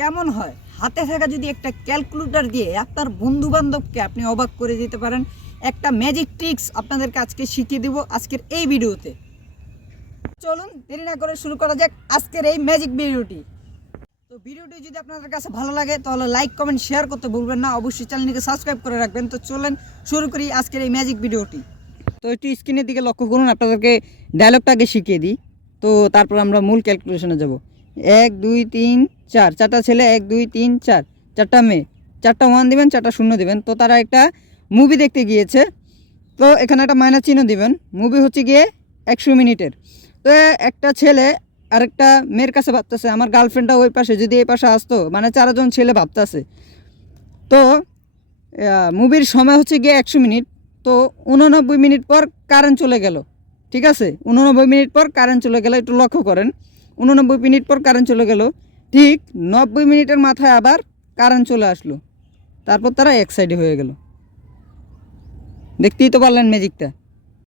কেমন হয় হাতে থাকা যদি একটা ক্যালকুলেটর দিয়ে আপনার বন্ধু বান্ধবকে আপনি অবাক করে দিতে পারেন। একটা ম্যাজিক ট্রিক্স আপনাদেরকে আজকে শিখিয়ে দিব আজকের এই ভিডিওতে। চলুন দেরি না করে শুরু করা যাক আজকের এই ম্যাজিক ভিডিওটি। তো ভিডিওটি যদি আপনাদের কাছে ভালো লাগে তাহলে লাইক কমেন্ট শেয়ার করতে ভুলবেন না, অবশ্যই চ্যানেলটিকে সাবস্ক্রাইব করে রাখবেন। তো চলেন শুরু করি আজকের এই ম্যাজিক ভিডিওটি। তো একটু স্ক্রিনের দিকে লক্ষ্য করুন, আপনাদেরকে ডায়লগটা আগে শিখিয়ে দিই, তো তারপর আমরা মূল ক্যালকুলেশনে যাব। 1 2 3 4, চারটা ছেলে 1 2 3 4, চারটা মেয়ে, চারটা 1 দিবেন, চারটা 0 দিবেন। তো তারা একটা মুভি দেখতে গিয়েছে, তো এখানে একটা মাইনাস চিহ্ন দিবেন। মুভি হচ্ছে গিয়ে 100 মিনিটের। তো একটা ছেলে আরেকটা মেয়ের কাছে ভাবতেছে আমার গার্লফ্রেন্ডটা ওই পাশে, যদি এই পাশে আসতো, মানে 4 জন ছেলে ভাবতেছে। তো মুভির সময় হচ্ছে গিয়ে 100 মিনিট। তো 89 মিনিট পর কারেন্ট চলে গেল। ঠিক আছে, 89 মিনিট পর কারেন্ট চলে গেল, একটু লক্ষ্য করেন। 89 মিনিট পর কারেন্ট চলে গেল, ঠিক 90 মিনিটের মাথায় আবার কারেন্ট চলে আসলো। তারপর তারা এক সাইডে হয়ে গেল। দেখতেই তো পারলেন ম্যাজিকটা।